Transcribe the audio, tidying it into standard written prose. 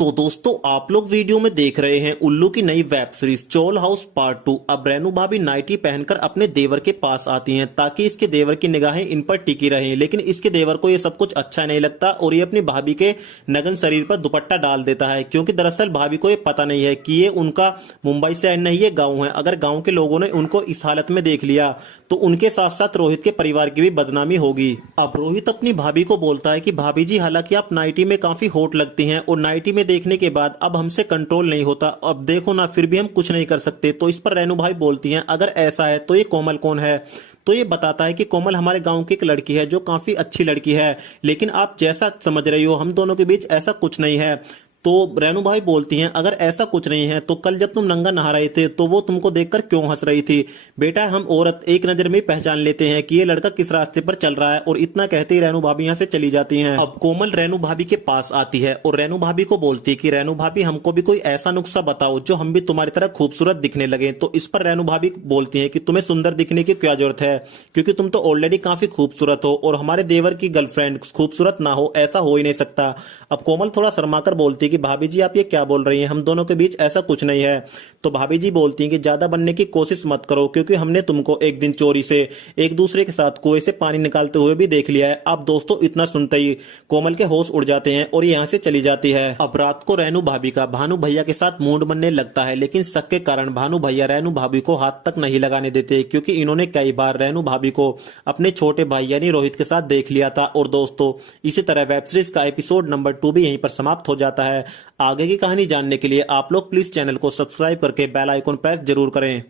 तो दोस्तों आप लोग वीडियो में देख रहे हैं उल्लू की नई web series Chola house part 2। अब रेनू भाभी नाइटी पहनकर अपने देवर के पास आती हैं ताकि इसके देवर की निगाहें इन पर टिकी रहें, लेकिन इसके देवर को ये सब कुछ अच्छा नहीं लगता और ये अपनी भाभी के नग्न शरीर पर दुपट्टा डाल देता है, क्योंकि दरअसल भाभी को ये पता नहीं है कि ये उनका मुंबई से नहीं ये गाँव है। अगर गाँव के लोगों ने उनको इस हालत में देख लिया तो उनके साथ साथ रोहित के परिवार की भी बदनामी होगी। अब रोहित अपनी भाभी को बोलता है कि भाभी जी, हालांकि आप नाइटी में काफी हॉट लगती हैं और नाइटी में देखने के बाद अब हमसे कंट्रोल नहीं होता, अब देखो ना फिर भी हम कुछ नहीं कर सकते। तो इस पर रेनू भाई बोलती हैं, अगर ऐसा है तो ये कोमल कौन है? तो ये बताता है कि कोमल हमारे गांव की एक लड़की है जो काफी अच्छी लड़की है, लेकिन आप जैसा समझ रही हो हम दोनों के बीच ऐसा कुछ नहीं है। तो रेनू भाई बोलती हैं, अगर ऐसा कुछ नहीं है तो कल जब तुम नंगा नहा रहे थे तो वो तुमको देखकर क्यों हंस रही थी? बेटा, हम औरत एक नजर में पहचान लेते हैं कि ये लड़का किस रास्ते पर चल रहा है। और इतना कहते ही रेनू भाभी यहाँ से चली जाती हैं। अब कोमल रेनू भाभी के पास आती है और रेनू भाभी को बोलती है कि रेनू भाभी, हमको भी कोई ऐसा नुस्खा बताओ जो हम भी तुम्हारी तरह खूबसूरत दिखने लगे। तो इस पर रेनू भाभी बोलती है कि तुम्हें सुंदर दिखने की क्या जरूरत है, क्योंकि तुम तो ऑलरेडी काफी खूबसूरत हो और हमारे देवर की गर्लफ्रेंड खूबसूरत ना हो ऐसा हो ही नहीं सकता। अब कोमल थोड़ा शर्माकर बोलती है कि भाभी जी, आप ये क्या बोल रही हैं, हम दोनों के बीच ऐसा कुछ नहीं है। तो भाभी जी बोलती हैं कि ज्यादा बनने की कोशिश मत करो, क्योंकि हमने तुमको एक दिन चोरी से एक दूसरे के साथ कुएं से पानी निकालते हुए भी देख लिया है। अब दोस्तों इतना सुनते ही कोमल के होश उड़ जाते हैं और यहाँ से चली जाती है। अब रात को रेनू भाभी का भानु भैया के साथ मूड बनने लगता है, लेकिन शक के कारण भानु भैया रेनू भाभी को हाथ तक नहीं लगाने देते, क्योंकि इन्होंने कई बार रेनू भाभी को अपने छोटे भाई यानी रोहित के साथ देख लिया था। और दोस्तों इसी तरह वेब सीरीज का एपिसोड नंबर 2 भी यहीं पर समाप्त हो जाता है। आगे की कहानी जानने के लिए आप लोग प्लीज चैनल को सब्सक्राइब करके बेल आइकन प्रेस जरूर करें।